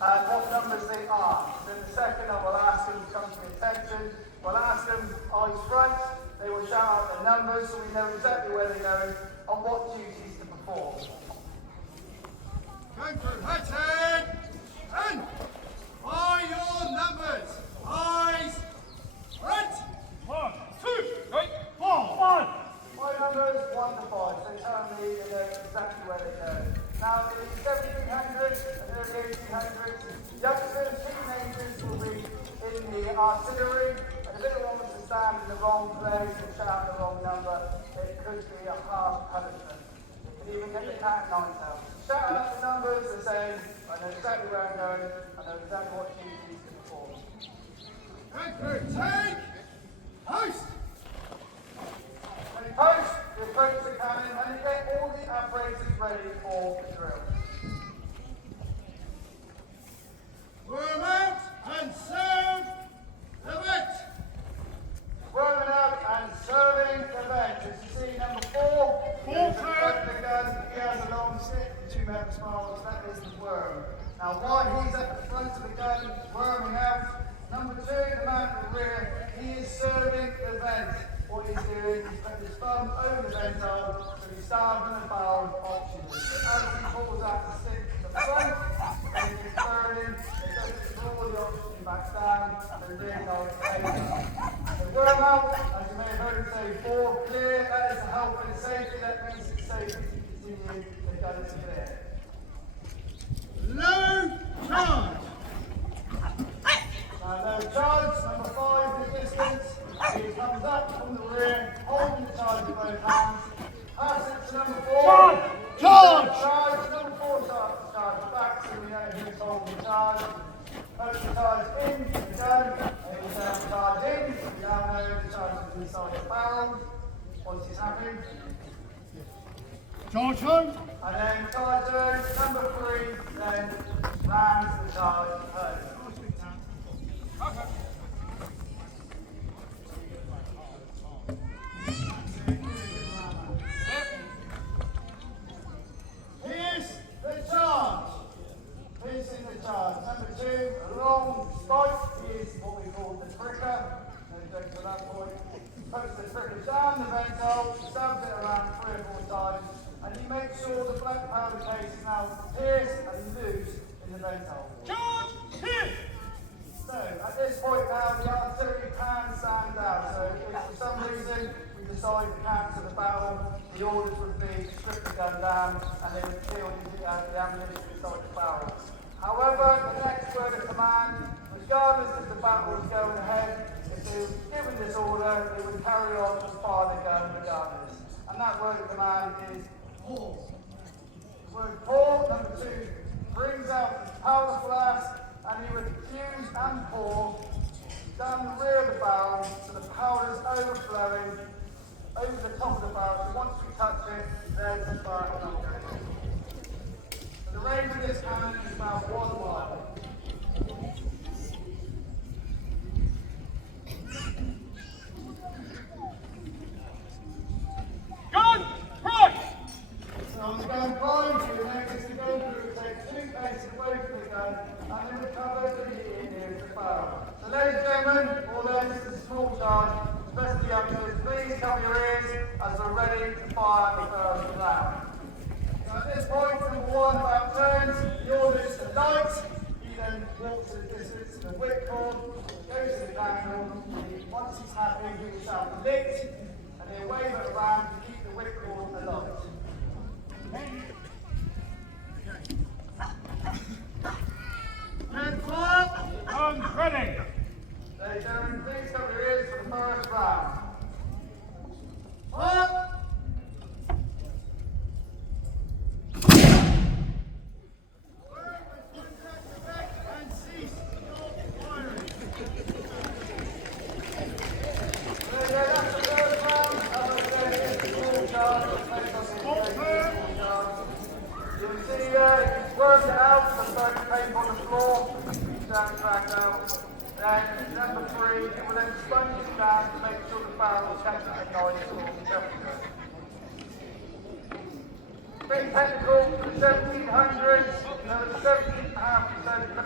and what numbers they are. Then the second, I will ask them to come to attention. We'll ask them eyes front. They will shout out their numbers so we know exactly where they're going and what duties to perform. Going through heading and by your numbers. Eyes front. 1, 2, 3, 4, 1. My numbers 1 to 5. They tell me exactly where they go. Now, in the 1700s and early 1800s, youngsters, teenagers will be in the artillery, and if anyone was to stand in the wrong place or shout the wrong number, it could be a harsh punishment. It could even get the cat and knife out. Shout out the numbers and saying, I know exactly where I'm going, I know exactly what duties to perform. Going through, take, post. When you post, you approach the cannon and you get all the apparatus ready for the drill. Worm out and serve the vent. Worming out and serving the vent. As you see, number 4, the gun, he has a long stick, 2 metal spirals, that is the worm. Now, while he's at the front of the gun, worming out, number 2, the man at the rear, he is serving the vent. What he's doing is putting his thumb over the vent hole, so he's starving the barrel optionally. As he pulls out the stick to the front, and he's burning, it doesn't pull the oxygen back down, and the rear hole stays up. The worm out, as you may have heard him say before, clear, that is the health and safety, that means it's safe to continue, the gun is clear. Low charge. Now, low charge, number 5 in the distance. He comes up from the rear, holding the charge with both hands. Pass it to number 4. Charge! Number 4 starts the charge back, so we know who's holding the charge. Post the charge in, the gun, and he'll down the charge in. We now know the charge is inside the barrel. Once he's happy. Charge home. And then charge turn, number 3, then rams the charge home. Okay. Here's the charge. Facing the charge. Number 2, a long spike is what we call the pricker. No joke to that point. Puts the pricker down the vent hole, stabs it around 3 or 4 times, and you make sure the black powder case is now pierced and loose in the vent hole. Charge! Here! So, at this point now, the artillery can stand down. So, if for some reason we decide to cancel the battle, the orders would be to strip the gun down and they would kill the ammunition inside the barrel. However, the next word of command, regardless if the battle is going ahead, if they were given this order, they would carry on and fire the gun regardless. And that word of command is pour. The word pour, number 2, brings out the powder flask, and he would fuse and pour down the rear of the barrel so the powder is overflowing over the top of the barrel. So once we touch it, there's the fire not going. So the range of this cannon is about 1 mile. Gun! Right! So on the gun prime, you notice the gun crew take 2 paces away from the gun and then recover the heat near the barrel. So ladies and gentlemen, although this is a small charge, especially youngsters, please cover your ears as we're ready to fire the first round. Now at this point, number 1 about turns, the order is to light. He then walks the distance to the whipcord, goes to the candle, once he's happy, he will shout lit, and he'll wave it around to keep the whipcord alight. And fire. Guns ready! Ladies and gentlemen, please cover your ears for the first round. Fire. And cease your firing. Okay, that's the first round. As I said, it's a small charge. You can see he's worked it out, the first tape on the floor, down track out. Then number 3, it will then sponge it down to make sure the barrel is catching the noise or the temperature. Pretty technical for the 1700s, the 17.5%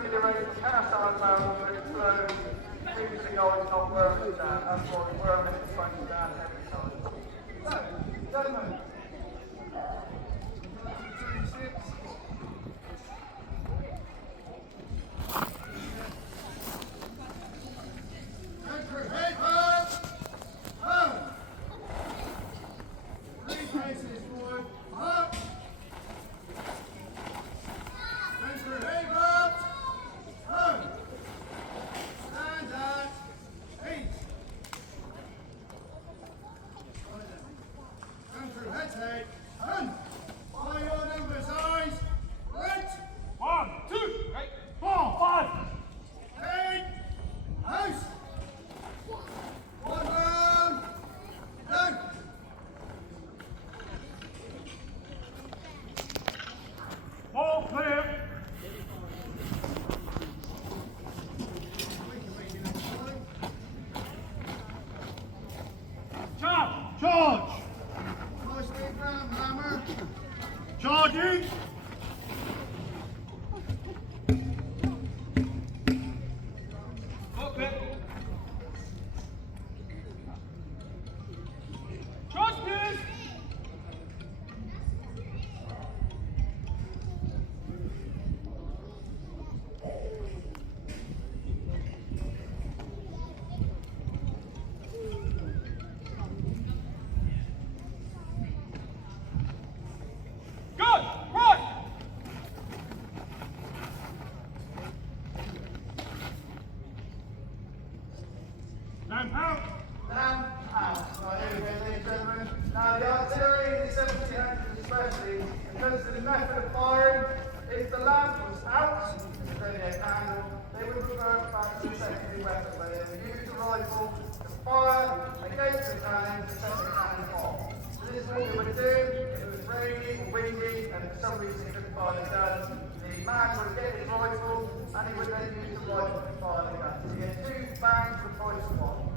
and for some reason he couldn't fire the gun, the man would get his rifle and he would then use the rifle to fire the gun. So you get 2 bangs for the price of 1.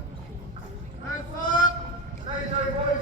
And fire! So there you go, boys.